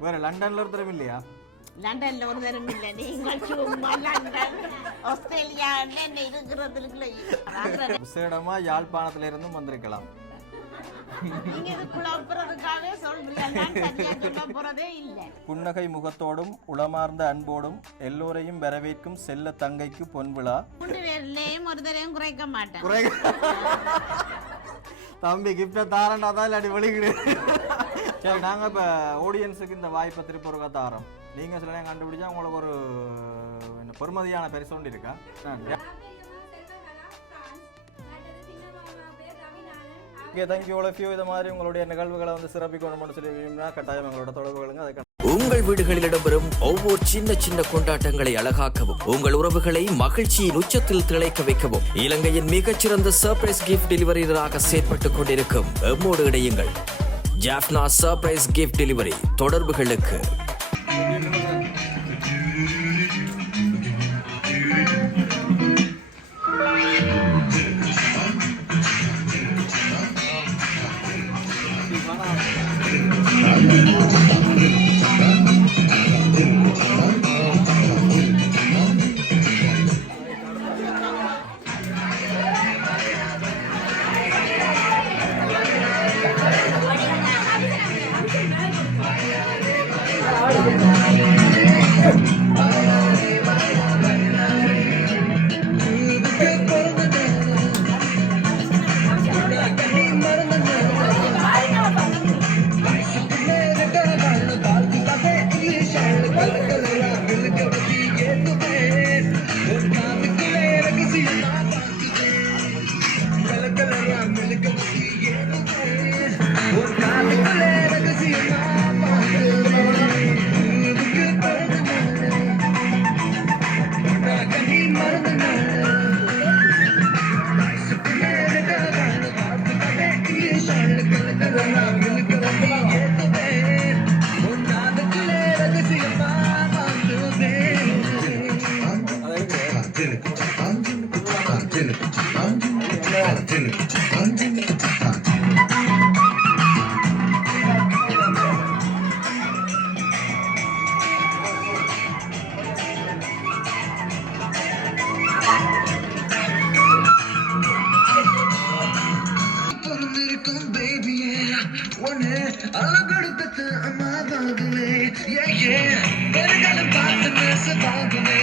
வேற லண்டன்ல ஒருத்தரும் இல்லையா லண்டன்ல ஒரு தரம் இல்லை நீங்கள் சும்மா லண்டன் ஆஸ்திரேலியா இருக்கிறதுக்குள்ள விசேடமா யாழ்ப்பாணத்துல இருந்தும் வந்திருக்கலாம் புன்னகை முகத்தோடும் உளமார்ந்த அன்போடும் எல்லோரையும் வரவேற்கும் செல்ல தங்கைக்கு பொன்விழா குறைக்க மாட்டேன் தம்பி கிஃப்டை தாரண்டா தான் இல்லாட்டி வெளியிடு சரி நாங்கள் இப்போ ஆடியன்ஸுக்கு இந்த வாய்ப்பை திருப்பி ஒருக்கா தாரோம் நீங்கள் சில நேரம் கண்டுபிடிச்சா உங்களுக்கு ஒரு என்ன பெருமதியான பரிசு ஒன்று இருக்கா ஓகே தேங்க்யூ இது மாதிரி உங்களுடைய நிகழ்வுகளை வந்து சிறப்பிக்கணும்னு சொல்லி கட்டாயம் எங்களோட தொடர்புகளுங்க அதை உங்கள் வீடுகளில் இடம்பெறும் ஒவ்வொரு சின்ன சின்ன கொண்டாட்டங்களை அழகாக்கவும் உங்கள் உறவுகளை மகிழ்ச்சியின் உச்சத்தில் திளைக்க வைக்கவும் இலங்கையின் மிகச்சிறந்த சர்ப்ரைஸ் கிஃப்ட் டெலிவரியராக செயற்பட்டுக் கொண்டிருக்கும் எம்மோடு இணையுங்கள். ஜாஃப்னா சர்ப்ரைஸ் கிஃப்ட் டெலிவரி தொடர்புகளுக்கு. yeah, yeah. Better got a box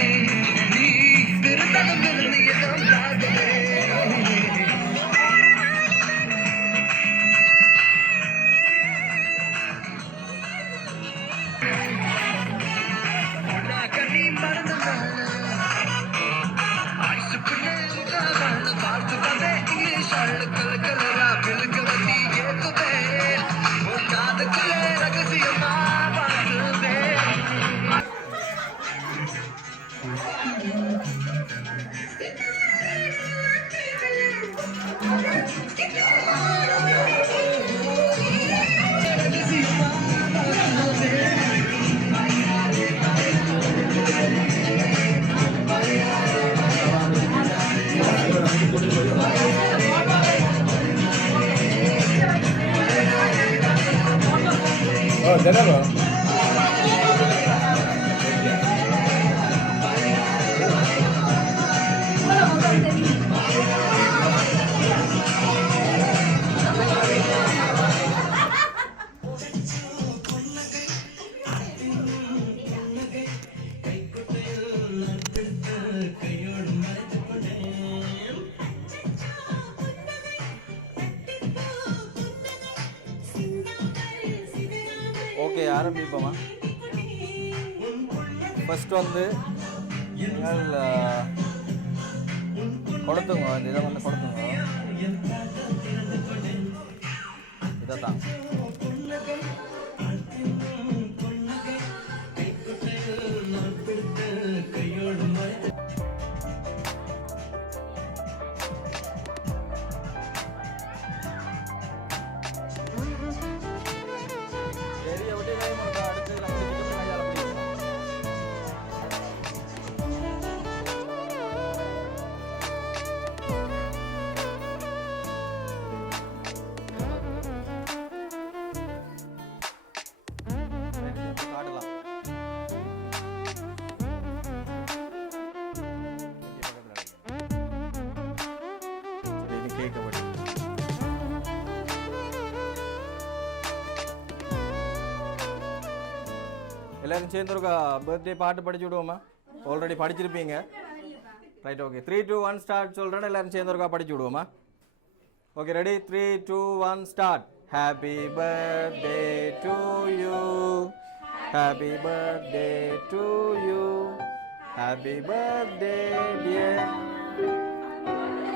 கொடுத்துங்க இந்த இதை வந்து கொடுத்துங்க இதை தான் எல்லாரும் சேர்ந்து ஒரு பர்த்டே பாட்டு படிச்சு விடுவோமா ஆல்ரெடி படிச்சிருப்பீங்க. Right okay three two one start சொல்கிறேன் எல்லாரும் சேர்ந்து ஒருக்கா படிச்சு விடுவோமா okay ready three two one start happy birthday to you happy birthday to you happy birthday dear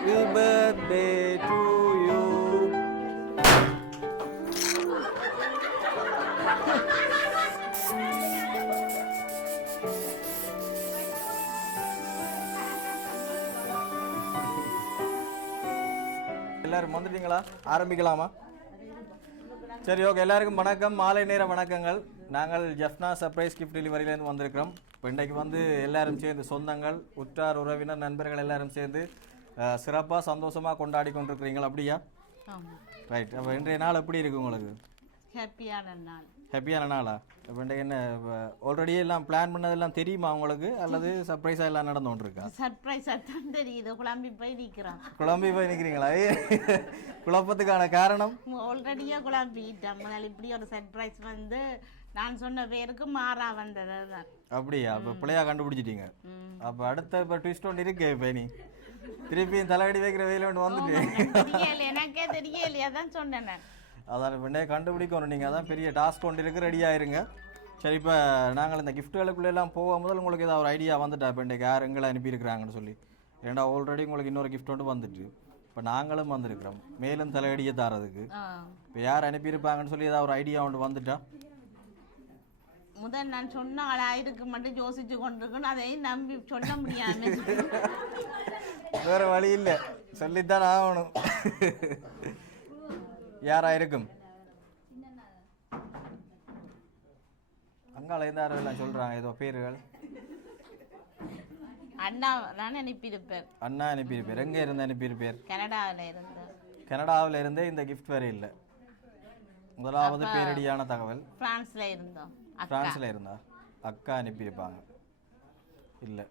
happy birthday to எல்லாரும் வந்துட்டீங்களா? ஆரம்பிக்கலாமா? சரி ஓகே எல்லாருக்கும் வணக்கம். மாலை நேர வணக்கங்கள். நாங்கள் ஜஃப்னா சர்ப்ரைஸ் கிஃப்ட் டெலிவரியிலேருந்து வந்திருக்கிறோம். இப்போ இன்றைக்கு வந்து எல்லாரும் சேர்ந்து சொந்தங்கள் உற்றார் உறவினர் நண்பர்கள் எல்லாரும் சேர்ந்து சிறப்பாக சந்தோஷமாக கொண்டாடி கொண்டிருக்கிறீங்களா. அப்படியா? ரைட் அப்போ இன்றைய நாள் எப்படி இருக்கு உங்களுக்கு? ஹாப்பியான நாள். ஹாப்பியான நாளா? இப்போ என்ன ஆல்ரெடி எல்லாம் பிளான் பண்ணதெல்லாம் தெரியுமா உங்களுக்கு? அல்லது சர்ப்ரைஸாக எல்லாம் நடந்து கொண்டிருக்கா? சர்ப்ரைஸ் தான் தெரியுது. குழம்பி போய் நிற்கிறான் குழம்பி போய் நிற்கிறீங்களா குழப்பத்துக்கான காரணம்? ஆல்ரெடியே குழம்பிட்டேன். முதல்ல இப்படி ஒரு சர்ப்ரைஸ் வந்து நான் சொன்ன பேருக்கு மாறா வந்தது தான் அப்படியா? அப்போ பிள்ளையா கண்டுபிடிச்சிட்டீங்க. அப்போ அடுத்த இப்போ ட்விஸ்ட் ஒன்று இருக்கே இப்போ நீ திருப்பியும் தலையடி வைக்கிற வெயில் ஒன்று வந்துட்டு. எனக்கே தெரியலையா. தான் சொன்னேன் அதான் இப்போ கண்டுபிடிக்கணும். நீங்கள் அதான் பெரிய டாஸ்க் ஒன்று இருக்கு ரெடி ஆயிருங்க. சரி இப்போ நாங்கள் இந்த கிஃப்ட்டுகளுக்குள்ள எல்லாம் போக முதல் உங்களுக்கு ஏதாவது ஒரு ஐடியா வந்துட்டா? இப்போ இன்றைக்கு யார் எங்களை அனுப்பியிருக்கிறாங்கன்னு சொல்லி. ஏன்னா ஆல்ரெடி உங்களுக்கு இன்னொரு கிஃப்ட் ஒன்று வந்துட்டு. இப்போ நாங்களும் வந்திருக்கிறோம். மேலும் தலையடியை தாரதுக்கு. இப்போ யார் அனுப்பியிருப்பாங்கன்னு சொல்லி ஏதாவது ஒரு ஐடியா ஒன்று வந்துட்டா? முதல் நான் சொன்ன ஆளா? இருக்கு மட்டும் யோசிச்சு கொண்டிருக்கணும். அதையும் நம்பி சொல்ல முடியாம வேற வழி இல்லை. சொல்லித்தான் ஆகணும். யாரா இருக்கும் அங்கால இருந்து யாரோ எல்லாம் சொல்றாங்க ஏதோ பேர்கள். அண்ணா நான் அனுப்பியிருப்பேன். அண்ணா அனுப்பியிருப்பேர். எங்க இருந்து அனுப்பியிருப்பேர்? கனடாவில் இருந்து. கனடாவில் இருந்தே இந்த கிஃப்ட் வேற இல்லை. முதலாவது பேரடியான தகவல். பிரான்ஸ்ல இருந்தோம். பிரான்ஸ்ல இருந்தா அக்கா அனுப்பியிருப்பாங்க. இல்லை.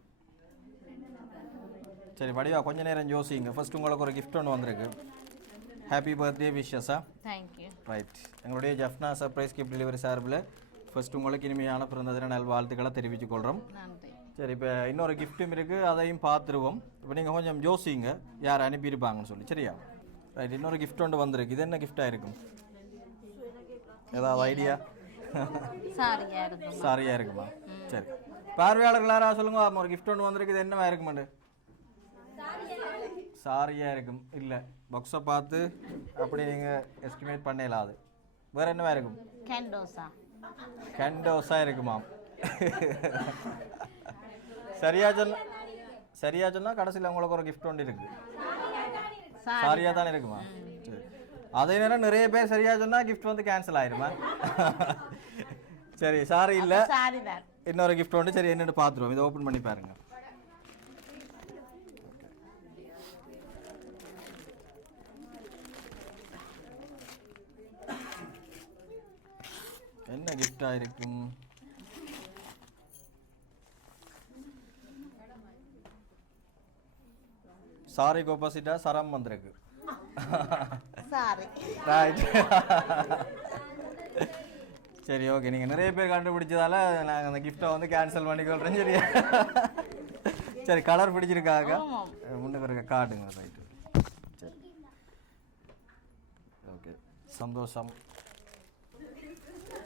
சரி வடிவா கொஞ்ச நேரம் யோசிங்க. ஃபர்ஸ்ட் உங்களுக்கு ஒரு gift ஒன்று வந்திருக்கு. ஹாப்பி பர்த்டே விஷஸா தேங்க்யூ ரைட் எங்களுடைய ஜஃப்னா சர்ப்ரைஸ் கிஃப்ட் டெலிவரி சார்பில் ஃபர்ஸ்ட் உங்களுக்கு இனிமையான பிறந்த தின நல்வாழ்த்துக்களை தெரிவித்துக் கொள்கிறோம் நன்றி. சரி இப்போ இன்னொரு கிஃப்ட்டும் இருக்குது அதையும் பார்த்துருவோம். இப்போ நீங்கள் கொஞ்சம் யோசிங்க. யார் அனுப்பியிருப்பாங்கன்னு சொல்லி. சரியா? ரைட் இன்னொரு gift ஒன்று வந்திருக்கு. இது என்ன கிஃப்டாக இருக்கும்? ஏதாவது ஐடியா சாரியாக இருக்குமா? சரி. பார்வையாளர்கள் யாரா சொல்லுங்க. ஒரு gift ஒன்று வந்திருக்கு. இது என்னவா இருக்குமாண்டு சாரியாக இருக்கும். இல்லை பாக்ஸை பார்த்து அப்படி நீங்கள் எஸ்டிமேட் பண்ணலாம் அது. வேறு என்னவா இருக்கும்? கேண்டோசா கண்டோஸா இருக்குமாம் சரியா சொன்ன சரியா சொன்னா கடைசியில் உங்களுக்கு ஒரு gift ஒன்று இருக்கு. சாரி சாரியா தானே இருக்குமா? அதே நேரம் நிறைய பேர் சரியா சொன்னா gift வந்து கேன்சல் ஆயிருமா? சரி சாரி இல்ல. இன்னொரு gift ஒன்று. சரி என்னன்னு பார்த்துருவோம். இதை ஓப்பன் பண்ணி பாருங்க. Gift-ஆ இருக்கும் சாரிக்கு ஆப்போசிட்டா சரம் வந்திருக்கு சாரி ரைட் சரி ஓகே நீங்கள் நிறைய பேர் கண்டுபிடிச்சதால நாங்கள் அந்த கிஃப்ட்டை வந்து கேன்சல் பண்ணிக்கொள்கிறேன் சரியா? சரி கலர் பிடிச்சிருக்காங்க. முன்னுக்கு இருக்க காட்டுங்க ரைட்டு சரி. ஓகே சந்தோஷம்.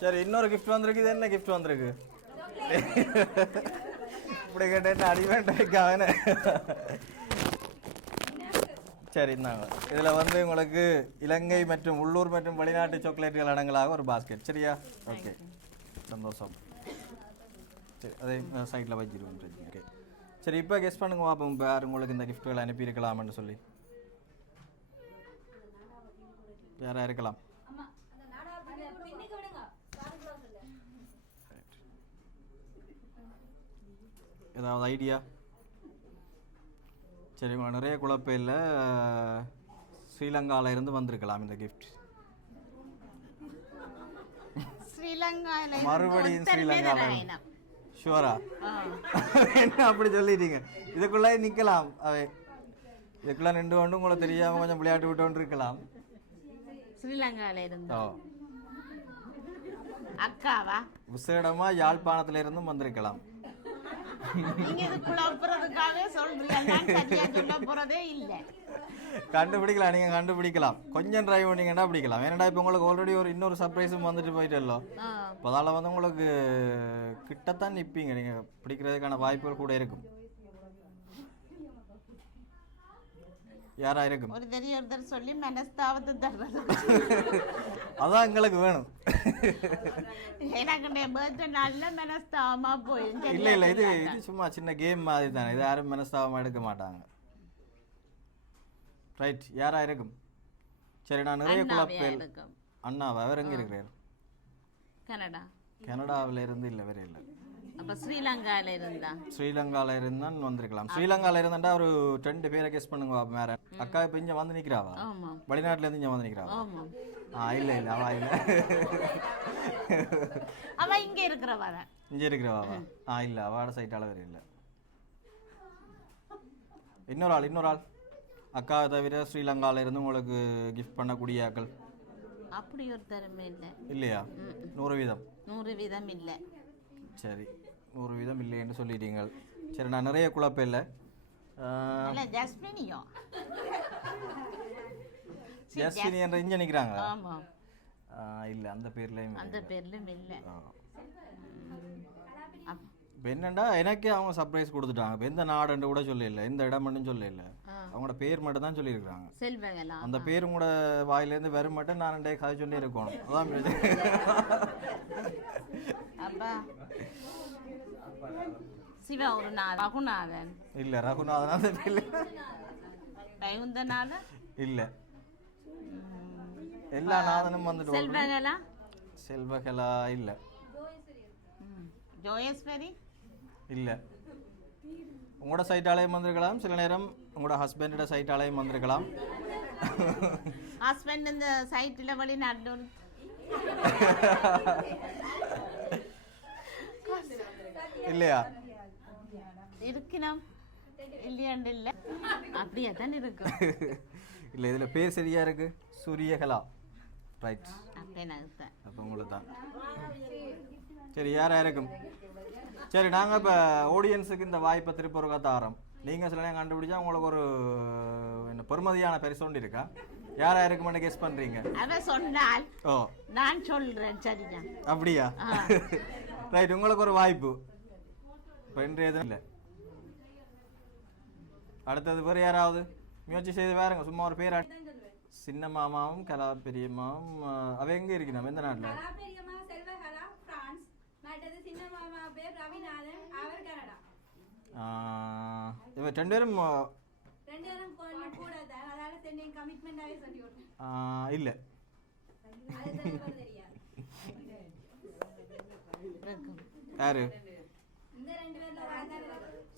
சரி இன்னொரு கிஃப்ட் வந்திருக்கு இது என்ன கிஃப்ட் வந்திருக்கு? இப்படி கேட்டேன் அடிவேண்ட வைக்காம சரி இந்தாங்க. இதில் வந்து உங்களுக்கு இலங்கை மற்றும் உள்ளூர் மற்றும் வெளிநாட்டு சாக்லேட்டுகள் அடங்கலாக ஒரு பாஸ்கெட் சரியா? ஓகே சந்தோஷம். சரி அதே சைட்டில் வச்சிருவோம் ஓகே சரி இப்போ கெஸ் பண்ணுங்க அப்போ இப்போ யார் உங்களுக்கு இந்த கிஃப்ட்டுகளை அனுப்பியிருக்கலாம்னு சொல்லி. யாராக இருக்கலாம்? ஏதாவது ஐடியா சரி நிறைய குழப்பம் இல்லை ஸ்ரீலங்கால இருந்து வந்திருக்கலாம் இந்த கிஃப்ட் மறுபடியும் ஸ்ரீலங்கால ஷுவரா என்ன அப்படி சொல்லிட்டீங்க? இதுக்குள்ளே நிற்கலாம் அவை இதுக்குள்ள நின்று கொண்டு உங்களை தெரியாம கொஞ்சம் விளையாட்டு விட்டு இருக்கலாம் ஸ்ரீலங்கால ஓ. இருந்தோம் அக்காவா? விசேடமா யாழ்ப்பாணத்துல இருந்தும் வந்திருக்கலாம். நீங்க இது குழப்புறதுக்காகவே சொல்றீங்க. நான் சரியா சொல்ல போறதே இல்லை. கண்டுபிடிக்கலாம் நீங்க கண்டுபிடிக்கலாம். கொஞ்சம் ட்ரை பண்ணீங்கன்னா பிடிக்கலாம்? ஏன்னா இப்போ உங்களுக்கு ஆல்ரெடி ஒரு இன்னொரு சர்ப்ரைஸும் வந்துட்டு போயிட்டല്ലോ. இப்போ அதால வந்து உங்களுக்கு கிட்டத்தான் நிற்பீங்க நீங்க பிடிக்கிறதுக்கான வாய்ப்புகள் கூட இருக்கும். யாரா இருக்கும் ஒரு தெரிய ஒருத்தர் சொல்லி மனஸ்தாபத்தை தர்றது? அதான் எங்களுக்கு வேணும். எனக்கு பர்த்டே நாள்ல இல்ல இல்ல இது இது சும்மா சின்ன கேம் மாதிரி தானே இது யாரும் மனஸ்தாபமா எடுக்க மாட்டாங்க. ரைட் யாரா இருக்கும் சரி நான் நிறைய இருக்கும். அண்ணாவா? வேற எங்க இருக்கிறார் கனடா. கனடாவில் இருந்து இல்லை வேற இல்லை. அப்ப ஸ்ரீலங்கால இருந்தா? ஸ்ரீலங்கால இருந்தான் வந்திருக்கலாம். ஸ்ரீலங்கால இருந்தாண்டா ஒரு ரெண்டு பேரை கெஸ் பண்ணுங்க வேற. அக்கா இப்போ இங்க வந்து நிக்கிறாவா? வெளிநாட்டுல இருந்து இங்க வந்து நிக்கிறாவா? ஆ இல்ல இல்ல அவா இல்ல. அவ இங்க இருக்கிறவ? இங்க இருக்கிறவாவா ஆ இல்ல அவாட சைட்டால வேற இல்ல. இன்னொரு ஆள் இன்னொரு ஆள். அக்கா தவிர ஸ்ரீலங்கால இருந்து உங்களுக்கு கிஃப்ட் பண்ணக்கூடிய ஆக்கள் அப்படி ஒரு திறமை இல்லை. இல்லையா? நூறு வீதம். நூறு வீதம் இல்லை. சரி. நூறு வீதம் இல்லை என்று சொல்லிட்டீங்க சரி நான் நிறைய குழப்பம் இல்லை. ஜஸ்டினி என்ற இங்க ஆ, இல்ல அந்த பேர்லயும் அந்த பேர்லும் இல்லை. என்னண்டா எனக்கே அவங்க சர்ப்ரைஸ் கொடுத்துட்டாங்க. இப்போ எந்த நாடுன்னு கூட சொல்லல எந்த இடம்னு சொல்லல அவங்களோட பேர் மட்டும் தான் சொல்லியிருக்காங்க அந்த பேரும் கூட வாயிலேருந்து வரும் மட்டும் நான் ரெண்டே கதை சொல்லி இருக்கணும். அதான் சிவா ஒரு நாள் ரகுநாதன் இல்ல ரகுநாதன் அந்த பேர்ல வைகுந்தநாதன் இல்ல எல்லா நாதனும் வந்துட்டு செல்வகலா செல்வகலா இல்ல. ஜோயஸ்வரி இல்ல உங்களோட சைட்டாலையும் வந்திருக்கலாம் சில நேரம் உங்களோட ஹஸ்பண்டோட சைட்டாலையும் வந்திருக்கலாம் ஹஸ்பண்ட் இந்த சைட்டில் வெளிநாட்டு இல்லையா? இருக்கணும் இல்லையாண்டு இல்லை அப்படியே தான் இருக்கும். இல்ல இதுல பேர் சரியா இருக்கு? சூரியகலா. ரைட் அப்போ உங்களுக்கு தான் சரி யாரா இருக்கும் சரி நாங்கள் இப்போ ஆடியன்ஸுக்கு இந்த வாய்ப்பை திருப்பி ஒரு தாரோம் நீங்கள் சில நேரம் கண்டுபிடிச்சா உங்களுக்கு ஒரு என்ன பெருமதியான பரிசு இருக்கா? யாரா இருக்குமென்னு கெஸ் பண்ணுறீங்க அவ சொன்னால் ஓ. நான் சொல்றேன் சரிதான். அப்படியா? ரைட் உங்களுக்கு ஒரு வாய்ப்பு. இப்போ இன்றைய தினம் இல்லை. அடுத்தது பேர் யாராவது? முயற்சி செய்து வேறுங்க சும்மா ஒரு பேர் சின்ன மாமாவும் கலா பெரியம்மாவும் அவ எங்கே இருக்கணும் எந்த நாட்டில்? இவ ரெண்டு பேரும் இல்லை. யாரு இந்த ரெண்டு பேர்ல ஒரு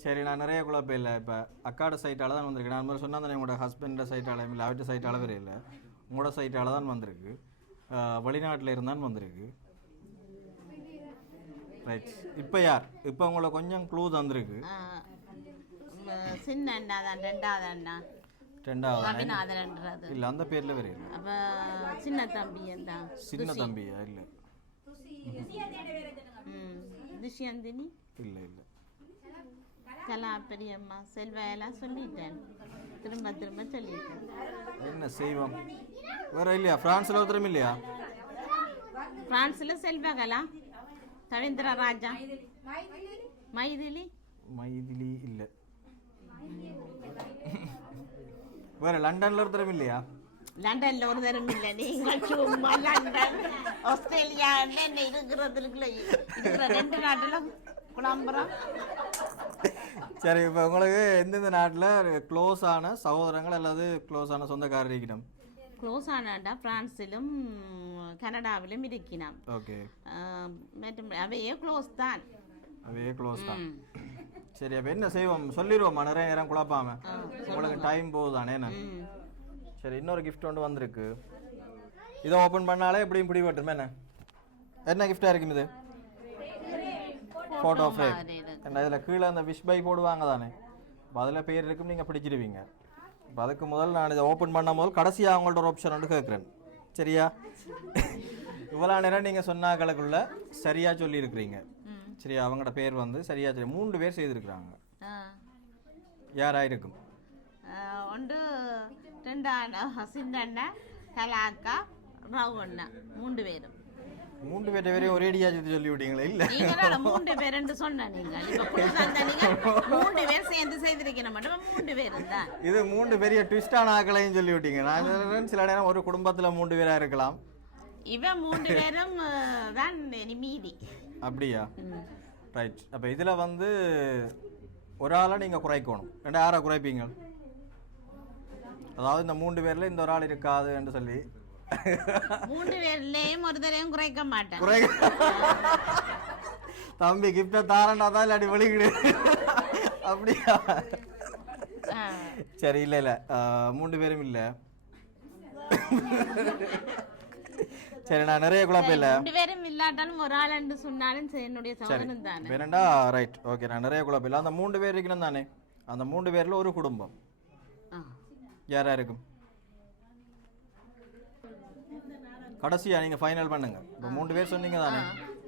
சரி நான் நிறைய குழப்பம் இல்லை. இப்போ அக்காட சைட்டால தான் வந்திருக்கு. நான் முதல்ல சொன்னா தானே உங்களோட ஹஸ்பண்டோட சைட்டால இல்லை அவர்கிட்ட சைட்டால வேறு இல்லை. உங்களோட சைட்டால தான் வந்திருக்கு. வெளிநாட்டில் இருந்தான் வந்திருக்கு. ரைட் இப்போ யார்? இப்போ உங்களை கொஞ்சம் க்ளூ தந்திருக்கு. சின்ன அண்ணா தான் ரெண்டாவது அண்ணா. ரெண்டாவது இல்லை அந்த பேரில் வேறு இல்லை. அப்ப சின்ன தம்பி தான் சின்ன தம்பியா? இல்லை. துஷ்யந்தினி இல்லை இல்லை. கலா பெரியம்மா செல்வா எல்லாம் சொல்லிட்டேன். திரும்ப திரும்ப சொல்லிட்டேன். என்ன செய்வோம்? வேற இல்லையா? ஃப்ரான்ஸில் ஒருத்தரும் இல்லையா? பிரான்ஸ்ல செல்வகலா தவேந்திர ராஜா. மைதிலி? மைதிலி இல்லை. வேற லண்டன்ல ஒருத்தரும் இல்லையா? லண்டன்ல ஒரு தரம் இல்லை. நீங்கள் சும்மா லண்டன் ஆஸ்திரேலியா என்ன இருக்கிறது? இருக்குல்ல இருக்கிற ரெண்டு நாட்டுல சரி இப்போ உங்களுக்கு எந்தெந்த நாட்டில் க்ளோஸ் ஆன சகோதரங்கள் அல்லது க்ளோஸ் ஆன சொந்தக்காரர் இருக்கணும்? க்ளோஸ் ஆனாண்டா பிரான்சிலும் கனடாவிலும் இருக்கினான் ஓகே. மற்றும் அவையே க்ளோஸ் தான். அவையே க்ளோஸ் தான். சரி அப்போ என்ன செய்வோம்? சொல்லிடுவோம்மா நிறைய நேரம் குழப்பாம. உங்களுக்கு டைம் போகுதானே என்ன. சரி இன்னொரு கிஃப்ட் ஒன்று வந்திருக்கு. இதை ஓப்பன் பண்ணாலே எப்படியும் பிடிபட்டுமே என்ன? என்ன கிஃப்டாக இருக்கும் இது ஃபோட்டோ ஃப்ரேம். ஏன்னா இதில் கீழே அந்த விஷ் பை போடுவாங்க தானே இப்போ அதில் பேர் இருக்கும் நீங்கள் பிடிச்சிடுவீங்க. இப்போ அதுக்கு முதல் நான் இதை ஓப்பன் பண்ண முதல் கடைசியாக அவங்கள்ட்ட ஒரு ஆப்ஷன் வந்து கேட்குறேன். சரியா? இவ்வளோ நேரம் நீங்கள் சொன்னாக்களுக்குள்ள சரியா சொல்லியிருக்கிறீங்க. ம். சரி அவங்களோட பேர் வந்து சரியா சொல்லி மூன்று பேர் செய்திருக்கிறாங்க. ஆ. யாரா இருக்கும் ஆ, ஒன்று ரெண்டு அண்ணா அண்ணன் கலாக்கா ரவு அண்ணா மூன்று பேரும். மூன்று பேர் பேரையும் ஒரே அடியா சொல்லி விட்டீங்களே? இல்லை. மூன்று பேர் என்று சொன்ன நீங்க இப்ப புதுசா இருந்த நீங்க மூன்று பேர் சேர்ந்து செய்திருக்கிற மட்டும் மூன்று பேர் தான் இது மூன்று பெரிய ட்விஸ்டான ஆக்களையும் சொல்லி விட்டீங்க. நான் சில நேரம் ஒரு குடும்பத்துல மூன்று பேரா இருக்கலாம். இவன் மூன்று பேரும் தான் மீதி. அப்படியா. ரைட் அப்போ இதில் வந்து ஒரு ஆளை நீங்கள் குறைக்கணும். ரெண்டு யாரை குறைப்பீங்க? அதாவது இந்த மூன்று பேரில் இந்த ஒரு ஆள் இருக்காது என்று சொல்லி. மூன்று பேர்லயும் ஒரு தரையும் குறைக்க மாட்டேன். தம்பி கிஃப்டை தாரண்டா தான் இல்லாட்டி வெளியிடு அப்படியா. சரி இல்லை இல்லை. மூன்று பேரும் இல்லை. சரி நான் நிறைய குழப்பம் இல்லை. ரெண்டு பேரும் இல்லாட்டாலும் ஒரு ஆள் என்று சொன்னாலும் என்னுடைய சகோதரன் தானே? வேணண்டா? ரைட் ஓகே நான் நிறைய குழப்பம் இல்லை. அந்த மூன்று பேர் இருக்கணும் தானே? அந்த மூன்று பேரில் ஒரு குடும்பம். யாரா இருக்கும்? கடைசியா நீங்க ஃபைனல் பண்ணுங்க. இப்போ மூன்று பேர் சொன்னீங்க தானே?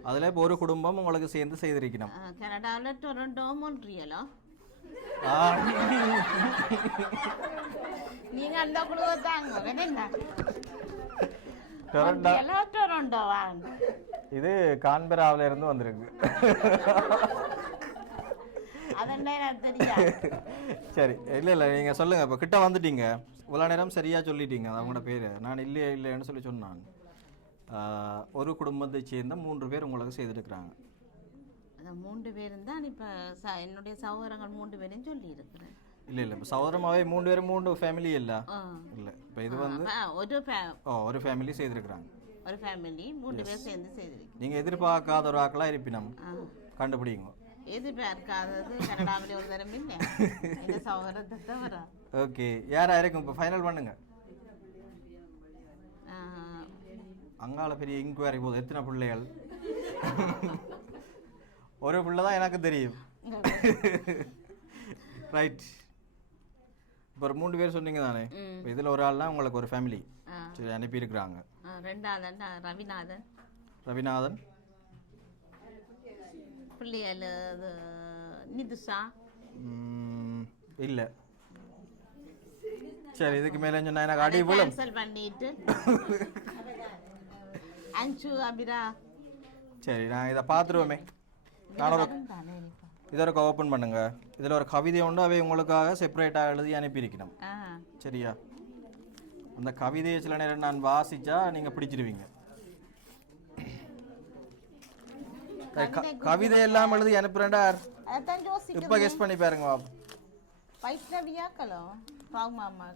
அதுல இப்போ ஒரு குடும்பம் உங்களுக்கு சேர்ந்து செய்திருக்கணும். கனடாவுல டொரண்டோ மொன்ட்ரியலோ. நீங்க அந்த குழுவத்தாங்க இது கான்பெராவில இருந்து வந்திருக்கு. சரி இல்லை இல்லை நீங்க சொல்லுங்க. இப்போ கிட்ட வந்துட்டீங்க. இவ்வளோ நேரம் சரியா சொல்லிட்டீங்க. அவங்களோட பேர். நான் இல்லையே இல்லைன்னு சொல்லி சொன்னான். ஒரு குடும்பத்தை சேர்ந்த மூன்று பேர் உங்களுக்கு செய்திருக்கிறாங்க. மூன்று பேரும் தான் இப்ப ச- என்னுடைய சகோதரங்கள் மூன்று பேரும் சொல்லி இருக்கிறேன் இல்லை இல்லை இப்போ சகோதரமாவே மூன்று பேர் மூன்று ஃபேமிலி இல்லை. இல்லை இப்போ இது வந்து ஒரு ஓ ஒரு ஃபேமிலி செய்திருக்கிறாங்க. ஒரு ஃபேமிலி மூன்று பேர் சேர்ந்து செய்திருக்கு நீங்கள் எதிர்பார்க்காத ஒரு ஆக்களாக இருப்பினம். கண்டுபிடிங்க. எதிர்பார்க்காதது கனடாவில் ஒரு தரம் இல்லை. எங்க சகோதரத்தை ஓகே யாரா இருக்கும் இப்போ ஃபைனல் பண்ணுங்க. அங்கால பெரிய இன்கொயரி போகுது எத்தனை பிள்ளைகள்? ஒரு பிள்ளை தான் எனக்கு தெரியும். ரைட் இப்போ ஒரு மூணு பேர் சொன்னீங்க தானே? இதில் ஒரு ஆள்னா உங்களுக்கு ஒரு ஃபேமிலி. சரி அனுப்பியிருக்கிறாங்க. ஆ, ரெண்டாவது அண்ணா ரவிநாதன். ரவிநாதன் பிள்ளைகள் நிதுஷா. இல்லை. சரி இதுக்கு மேலே சொன்னா எனக்கு அடி விழும். பண்ணிட்டு. அஞ்சு அபிரா சரி நான் இதை பார்த்துருவோமே. நான் ஒரு தானே இருப்பா. இதை ஒரு ஓப்பன் பண்ணுங்க. இதில் ஒரு கவிதை உண்டு அவை உங்களுக்காக செப்பரேட்டாக எழுதி அனுப்பியிருக்கணும். ஆ. சரியா? அந்த கவிதையை சில நேரம் நான் வாசிச்சா நீங்கள் பிடிச்சிருவீங்க. கவிதை எல்லாம் எழுதி அனுப்புறேன்டா. இப்போ கெஸ் பண்ணி பாருங்க பாப்போம். வைஷ்ணவியாக்களோ? ராவ் மாமா.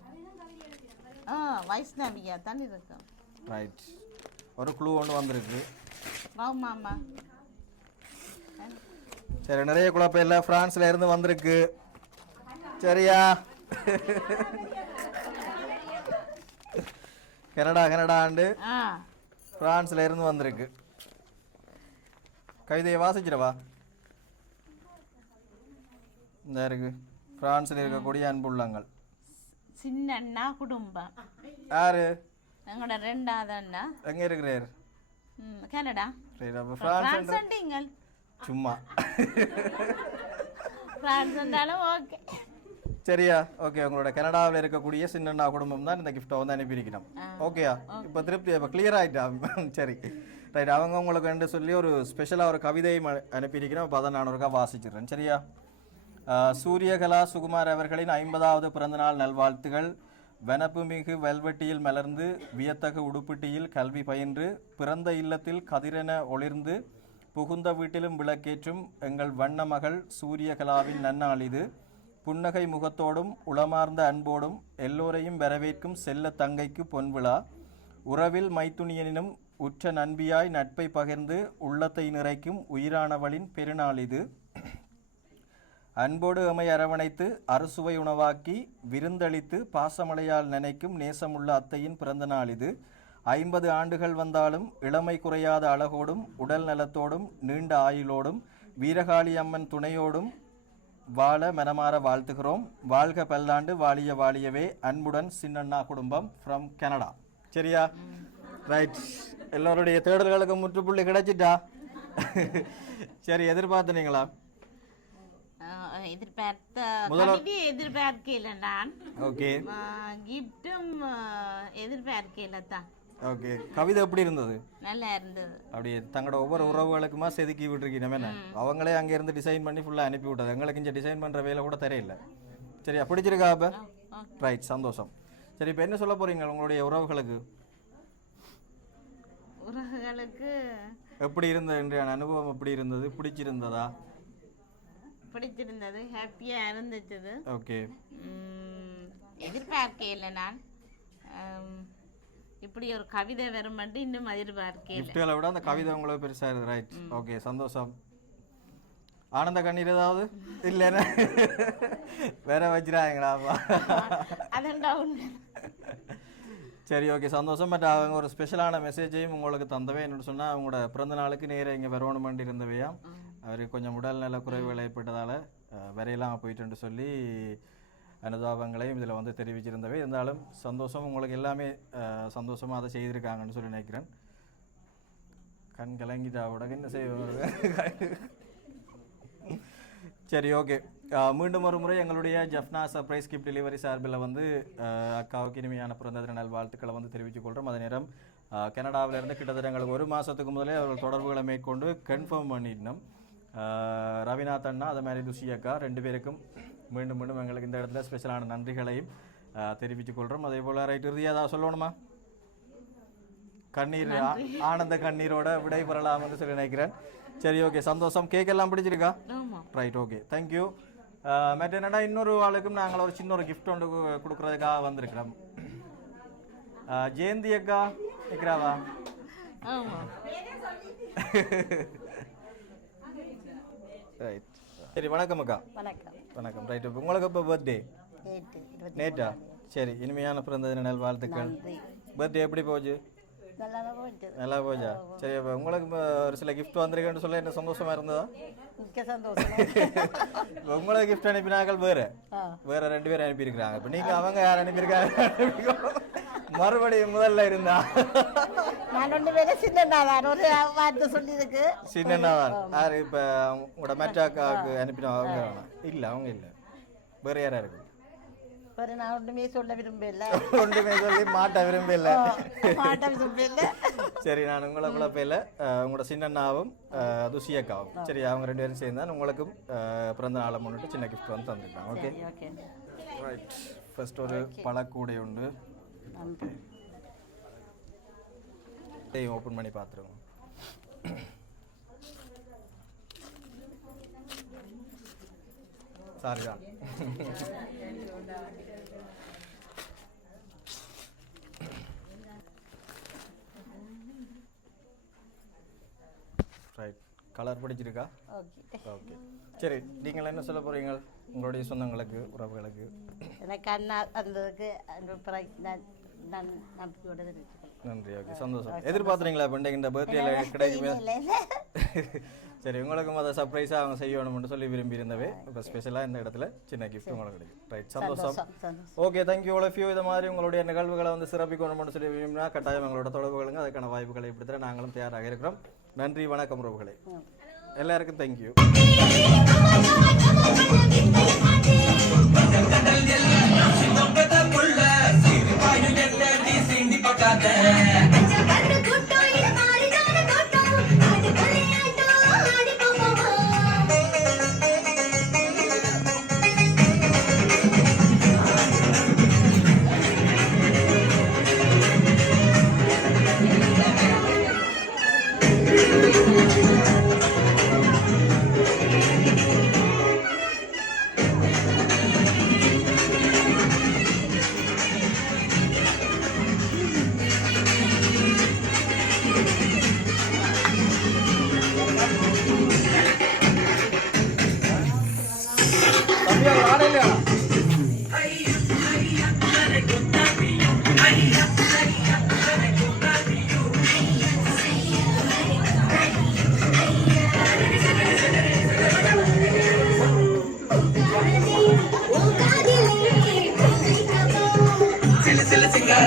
ஆ வைஷ்ணவியா தான் இருக்கும். ரைட் ஒரு க்ளூ ஒன்று வந்திருக்கு. சரி நிறைய குழப்பம் இல்லை. ஃப்ரான்ஸ்ல இருந்து வந்திருக்கு. சரியா? கனடா கனடா ஆண்டு. ஆ. பிரான்ஸ்ல இருந்து வந்திருக்கு. கவிதையை வாசிச்சிடவா? இந்த இருக்கு. பிரான்ஸ்ல இருக்கக்கூடிய அன்புள்ளங்கள். சின்ன குடும்பம். யாரு? எங்களோட ரெண்டாவது அண்ணா எங்க இருக்கிறார் கனடா சரி அப்போ பிரான்ஸ் அண்டிங்கள் சும்மா பிரான்ஸ் இருந்தாலும் ஓகே சரியா ஓகே உங்களோட கனடாவில் இருக்கக்கூடிய சின்னண்ணா குடும்பம் தான் இந்த கிஃப்ட்டை வந்து அனுப்பியிருக்கணும் ஓகேயா இப்போ திருப்தி இப்போ கிளியர் ஆகிட்டா சரி ரைட் அவங்க உங்களுக்கு என்று சொல்லி ஒரு ஸ்பெஷலாக ஒரு கவிதையும் அனு- அனுப்பியிருக்கிறோம் இப்போ அதை நான் ஒருக்கா வாசிச்சிடுறேன் சரியா சூரியகலா சுகுமார் அவர்களின் ஐம்பதாவது பிறந்தநாள் நல்வாழ்த்துகள் வனப்புமிகு வெல்வெட்டியில் மலர்ந்து வியத்தகு உடுப்பிட்டியில் கல்வி பயின்று பிறந்த இல்லத்தில் கதிரென ஒளிர்ந்து புகுந்த வீட்டிலும் விளக்கேற்றும் எங்கள் வண்ண மகள் சூரியகலாவின் நன்னாள் இது. புன்னகை முகத்தோடும் உளமார்ந்த அன்போடும் எல்லோரையும் வரவேற்கும் செல்ல தங்கைக்கு பொன்விழா உறவில் மைத்துணியனினும் உற்ற நண்பியாய் நட்பை பகிர்ந்து உள்ளத்தை நிறைக்கும் உயிரானவளின் பெருநாள் இது. அன்போடு அமை அரவணைத்து அறுசுவை உணவாக்கி விருந்தளித்து பாசமலையால் நினைக்கும் நேசமுள்ள அத்தையின் பிறந்த நாள் இது. ஐம்பது ஆண்டுகள் வந்தாலும் இளமை குறையாத அழகோடும் உடல் நலத்தோடும் நீண்ட ஆயுளோடும் வீரகாளி அம்மன் துணையோடும் வாழ மனமாற வாழ்த்துகிறோம். வாழ்க பல்லாண்டு வாழிய வாழியவே. அன்புடன் சின்னண்ணா குடும்பம் ஃப்ரம் கனடா. சரியா? ரைட் எல்லோருடைய தேடல்களுக்கு முற்றுப்புள்ளி கிடைச்சிட்டா? சரி எதிர்பார்த்துனீங்களா எதிர்பார்த்த கவிதை எதிர்பார்க்கல நான் ஓகே. கிஃப்டும் எதிர்பார்க்கல தான். ஓகே. கவிதை எப்படி இருந்தது? நல்லா இருந்தது. அப்படி தங்களோட ஒவ்வொரு உறவுகளுக்குமா செதுக்கி விட்டுருக்கீங்க என்ன? அவங்களே அங்கே இருந்து டிசைன் பண்ணி ஃபுல்லாக அனுப்பி விட்டது. எங்களுக்கு இங்கே டிசைன் பண்ணுற வேலை கூட தெரியல. சரியா? பிடிச்சிருக்கா அப்போ? ரைட் சந்தோஷம். சரி இப்போ என்ன சொல்ல போறீங்க உங்களுடைய உறவுகளுக்கு? உறவுகளுக்கு எப்படி இருந்தது இன்றைய அனுபவம் எப்படி இருந்தது? பிடிச்சிருந்ததா? பிடிச்சிருந்தது ஹாப்பியா இருந்துச்சு ஓகே உம், எதிர்பார்க்கல நான். இப்படி ஒரு கவிதை வருமென்று இன்னும் எதிர்பார்க்கல. கிஃப்ட்டுகளை விட அந்த கவிதை உங்களுக்கு பெருசாக இருக்குது ரைட் ஓகே சந்தோஷம். ஆனந்த கண்ணீர் ஏதாவது? இல்லைன்னா வேற வச்சிடாங்களா அதெண்டா உண்மை சரி ஓகே சந்தோஷம். பட் அவங்க ஒரு ஸ்பெஷலான மெசேஜையும் உங்களுக்கு தந்தவே என்னன்னு சொன்னால் அவங்களோட பிறந்த நாளுக்கு நேராக இங்கே வரணுமெண்டு இருந்தவையா? அவருக்கு கொஞ்சம் உடல்நல குறைவுகள் ஏற்பட்டதால் வரையெல்லாம் போயிட்டுன்னு சொல்லி அனுதாபங்களையும் இதில் வந்து தெரிவிச்சிருந்தவை. இருந்தாலும் சந்தோஷம் உங்களுக்கு எல்லாமே சந்தோஷமாக அதை செய்திருக்காங்கன்னு சொல்லி நினைக்கிறேன். கண் கலங்கிட்டா உடனே என்ன செய்வாங்க சரி ஓகே. மீண்டும் ஒரு முறை எங்களுடைய ஜஃப்னா சர்ப்ரைஸ் கிஃப்ட் டெலிவரி சார்பில் வந்து அக்காவுக்கு இனிமையான பிறந்த தின நல் வாழ்த்துக்களை வந்து தெரிவித்துக் கொள்கிறோம் அதே நேரம் அஹ், கனடாவில இருந்து கிட்டத்தட்ட எங்களுக்கு ஒரு மாதத்துக்கு முதலே அவர்கள் தொடர்புகளை மேற்கொண்டு கன்ஃபார்ம் பண்ணிடணும். ரவிநாத் அண்ணா அதே மாதிரி துஷி அக்கா ரெண்டு பேருக்கும் மீண்டும் மீண்டும் எங்களுக்கு இந்த இடத்துல ஸ்பெஷலான நன்றிகளையும் தெரிவித்துக் கொள்கிறோம் அதே போல் ரைட் இறுதியாக ஏதாவது சொல்லணுமா? கண்ணீர் ஆனந்த கண்ணீரோட விடைபெறலாம்னு சொல்லி நினைக்கிறேன். சரி ஓகே சந்தோஷம். கேக் எல்லாம் பிடிச்சிருக்கா? ரைட் ஓகே தேங்க்யூ மற்ற என்னடா இன்னொரு ஆளுக்கும் நாங்கள் ஒரு சின்ன ஒரு கிஃப்ட் ஒன்று கொடுக்கறதுக்காக வந்திருக்கிறோம். ஜெயந்தி அக்கா நிற்கிறாவா ரைட் சரி வணக்கம் அக்கா. வணக்கம். வணக்கம். ரைட் உங்களுக்கு இப்போ பர்த்டே நேட்டா சரி இனிமையான பிறந்த நல் வாழ்த்துக்கள். பர்த்டே எப்படி போச்சு? நல்லா போச்சு? சரி அப்போ உங்களுக்கு ஒரு சில கிஃப்ட் வந்திருக்குன்னு சொல்ல என்ன சந்தோஷமா இருந்ததா? மிக்க சந்தோஷம். உங்களுக்கு கிஃப்ட் அனுப்பினாக்கள் வேற. வேற ரெண்டு பேர் அனுப்பியிருக்கிறாங்க. இப்போ நீங்க அவங்க யார் அனுப்பியிருக்காங்க? மறுபடியும் முதல்ல இருந்தா? நான் ஒன்று வேலை சின்னதான் ஒரு வார்த்தை சொல்லியிருக்கு. சின்னதான் யாரு இப்ப உங்களோட மெட்ராக்காவுக்கு அனுப்பினா அவங்க இல்ல அவங்க இல்ல. வேற யாரா இருக்கு ஒரு நான் ஒன்றுமே சொல்ல விரும்பல ஒன்றுமே சொல்லி மாட்ட விரும்பல மாட்ட விரும்பல சரி நான் உங்களை குழப்பையில் உங்களோட சின்னண்ணாவும் அஹ், துஷியக்காவும். சரி அவங்க ரெண்டு பேரும் சேர்ந்தா உங்களுக்கும் பிறந்த நாளை முன்னிட்டு சின்ன கிஃப்ட் வந்து தந்துருக்காங்க ஓகே? ஓகே. ரைட் ஃபர்ஸ்ட் ஒரு பழக்கூடை உண்டு. இதையும் ஓப்பன் பண்ணி பார்த்துருவோம். சாரி தான் ரைட் கலர் பிடிச்சிருக்கா? ஓகே சரி நீங்கள் என்ன சொல்ல போறீங்க? உங்களுடைய சொந்தங்களுக்கு உறவுகளுக்கு. எனக்கு அண்ணா வந்ததுக்கு நான் நம்பிக்கையோட நன்றி ஓகே. சந்தோஷம். எதிர்பார்த்துறீங்களா இப்போ இந்த பர்த்டேல கிடைக்குமே? சரி உங்களுக்கும் அதை சர்ப்ரைஸாக அவங்க செய்யணும்னு சொல்லி விரும்பி இருந்தவே இப்போ ஸ்பெஷலாக இந்த இடத்துல சின்ன கிஃப்ட் உங்களுக்கு கிடைக்கும். ரைட் சந்தோஷம். சந்தோஷம் ஓகே தேங்க்யூ of you. இது மாதிரி உங்களுடைய நிகழ்வுகளை வந்து சிறப்பிக்கணும்னு சொல்லி விரும்பினா கட்டாயம் எங்களோட தொடர்புகளுங்க அதுக்கான வாய்ப்புகளை இப்படி நாங்களும் தயாராக இருக்கிறோம். நன்றி வணக்கம் உறவுகளே எல்லாருக்கும் தேங்க்யூ கண்ணு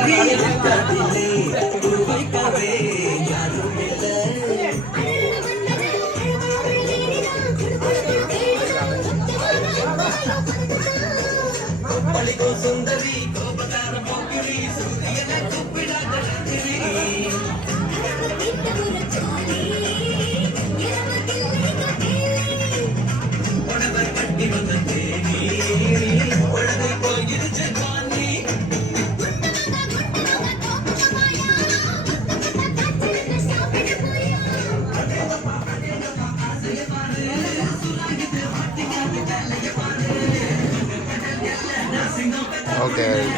ti, a ti. ஓகே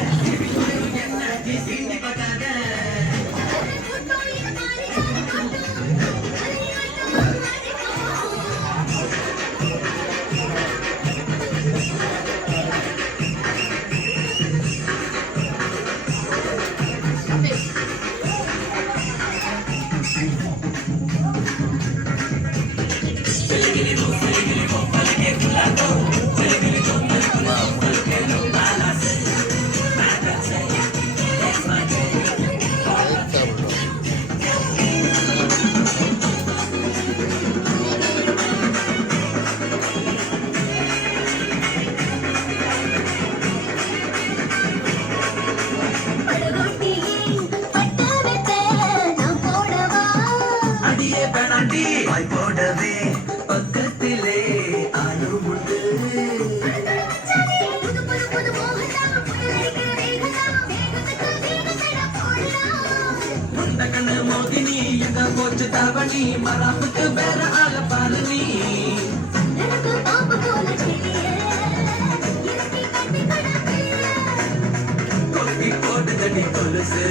தவணி மரபுக்கு பேர ஆக பழனி கொட்டி போட்டு தட்டி கொலுசு.